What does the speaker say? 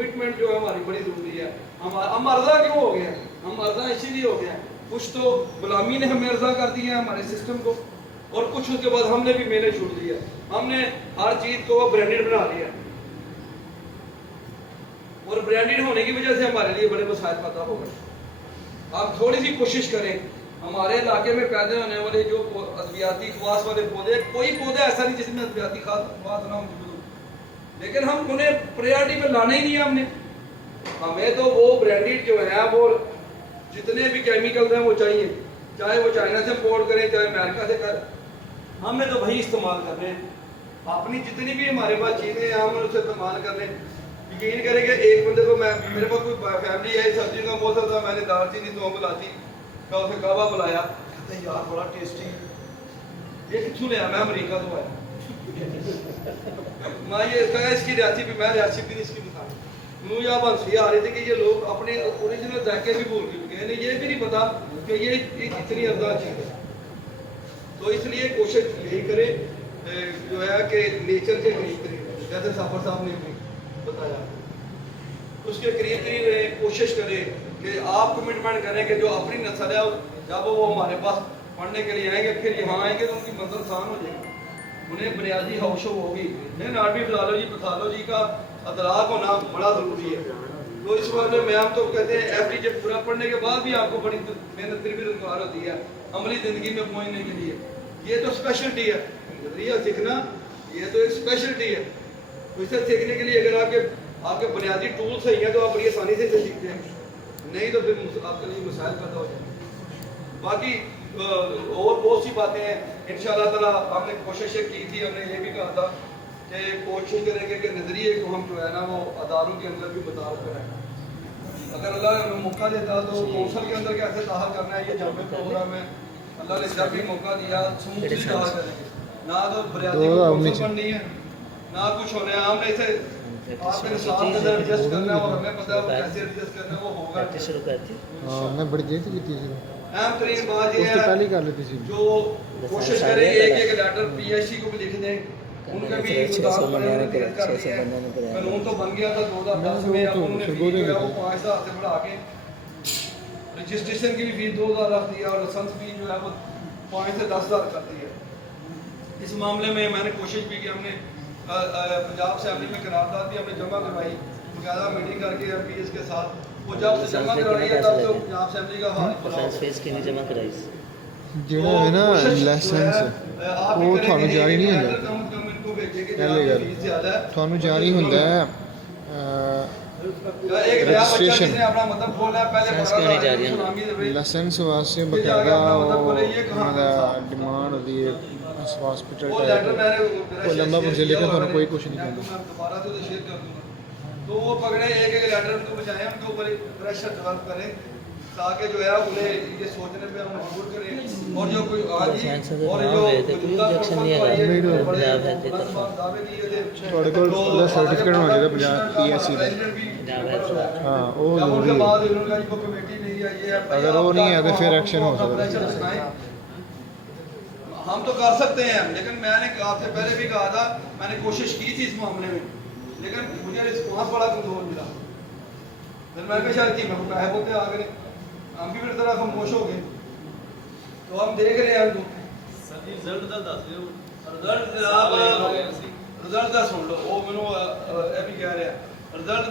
Commitment जो है हमारी बड़ी ज़रूरी है। हम अर्जा क्यों हो गया? हम अर्जा इसीलिए हो गया, कुछ तो गुलामी ने हमें अर्जा कर दिया है हमारे सिस्टम को, और कुछ उसके बाद हमने भी मेले छोड़ दिया। हमने हर चीज़ को ब्रांडेड बना लिया, और ब्रांडेड होने की वजह से हमारे लिए बड़े मसाइल पैदा हो गए। आप थोड़ी सी कोशिश करें, हमारे इलाके में पैदा होने वाले जो अद्वियाती खवास वाले पौधे, कोई पौधा ऐसा नहीं जिसमें अद्वियाती खवास ना हो, लेकिन हम उन्हें प्रायोरिटी में लाना ही नहीं है हमने। हमें तो वो ब्रांडेड जो है वो जितने भी केमिकल्स हैं वो चाहिए, चाहे वो चाइना से इम्पोर्ट करें चाहे अमेरिका से कर, हमने तो वही इस्तेमाल कर रहे हैं। अपनी जितनी भी हमारे पास चीज़ें हैं हम उसे इस्तेमाल कर रहे हैं। यकीन करेंगे, एक बंदे को मैं, मेरे पास कोई फैमिली है सब्जी का मौसम था, मैंने दालचीनी सौंफ इलायची का उसे कहवा बुलाया, कहते हैं यार बड़ा टेस्टी, ये कितों लिया? मैं अमरीका तो आया। मैं ये कहा इसकी रेसिपी, मैं रेसिपी नहीं इसकी बता, मुझे आप हंसी आ रही थी कि ये लोग अपने ओरिजिनल जाके भी भूल गए, ये भी नहीं पता कि ये इतनी अर्जा चीज़ है। तो इसलिए कोशिश यही करें जो है कि नेचर के करीब करें, जैसे साफर साहब ने भी बताया, उसके करीब करीब रहें। कोशिश करें कि आप कमिटमेंट करें कि जो अपनी नस्ल है जब वो हमारे पास पढ़ने के लिए आएंगे, फिर यहाँ आएंगे तो उनकी मंजिल आसान हो जाएगी, उन्हें बुनियादी हौसला होगी। नाडवी पैथोलॉजी का अदराक होना बड़ा ज़रूरी है। तो इस वाले में हम तो कहते हैं एवरेज जब पूरा पढ़ने के बाद भी आपको बड़ी मेहनत भी दरकार होती है अमली ज़िंदगी में पहुँचने के लिए। ये तो स्पेशलिटी है, नजरिया सीखना ये तो एक स्पेशलिटी है। तो इसे सीखने के लिए अगर आपके बुनियादी टूल सही है तो आप बड़ी आसानी से इसे सीखते हैं, नहीं तो फिर आपके लिए मसाइल पैदा हो जाएंगे। बाकी और बहुत सी बातें हैं, इंशाअल्लाह ताला हमने कोशिशें की थी, हमने ये भी कहा था कि कोशिश करेंगे कि नज़रिए को हम जो है ना वो अदारों के अंदर भी बता कराएं। अगर अल्लाह ने मौका देता तो कौंसल के अंदर कैसे दाखिल करना है, ये जब प्रोग्राम है अल्लाह ने जब भी मौका दिया स्मूथली दाखिल करेंगे। ना तो बुनियादी कौंसल बननी है ना कुछ होने, हमने इसे आपके साथ अंदर एडजस्ट करना है और हमें पता है वो कैसे एडजस्ट करना है, वो होगा शुरू करती। हां मैं बड़ी देर से की थी। अहम तरीन बात ये है पहले कर लेती थी जो कोशिश करेंगे एक लेटर पीएचसी को भी लिख दें, उनका भी कानून तो बन गया था 2010 में, अब उन्होंने वो 5000 से बढ़ा के रजिस्ट्रेशन की भी फीस 2000 रख दिया और लाइसेंस फीस जो है वो 5 से 10,000 कर दी है। इस मामले में मैंने कोशिश भी की, हमने पंजाब असेंबली में करारदाद भी हमने जमा करवाई, बाकायदा मीटिंग करके एमपीएस के साथ, वो जब से जमा करवाई है तब से पंजाब असेंबली का हाल फीस की नहीं जमा कराई ਜਿਹੜਾ ਹੈ ਨਾ ਲਾਇਸੈਂਸ ਉਹ ਤੁਹਾਨੂੰ ਜਾਰੀ ਨਹੀਂ ਹੁੰਦਾ, ਪਹਿਲੇ ਗੱਲ ਤੁਹਾਨੂੰ ਜਾਰੀ ਹੁੰਦਾ ਹੈ रजिस्ट्रेशन लाइसेंस वास्ते बकायदा डिमांड होती है हॉस्पिटल कोई लंबा मुझे, लेकिन थोड़ा कोई कुछ नहीं कहता। तो वो पकड़े एक एक लेटर उनको बचाए, उनके ऊपर प्रेशर डेवलप करें ताकि जो है उन्हें ये सोचने पे हम मजबूर करें। और जो कोई आज और जो ਤੁਹਾਡੇ ਕੋਲ ਉਹਦਾ ਸਰਟੀਫਿਕੇਟ ਹੋਣਾ ਚਾਹੀਦਾ ਪੰਜਾਬ ਪੀਐਸਸੀ ਦਾ। हाँ वो जरूरी है, अगर वो नहीं है तो फिर एक्शन हो सकता है। हम तो कर सकते हैं, लेकिन मैंने आपसे पहले भी कहा था, मैंने कोशिश की थी इस मामले में, लेकिन मुझे रिस्पॉन्स बड़ा कमजोर मिला। फिर मैंने कहा शायद कि मैं पैसे बोलते आ गए, हम भी फिर तरह खामोश हो गए। तो हम देख रहे हैं रिजल्ट का दस दो, रिजल्ट जनाब रिजल्ट का सुन लो, वो मैनू ये भी कह रहा रिजल्ट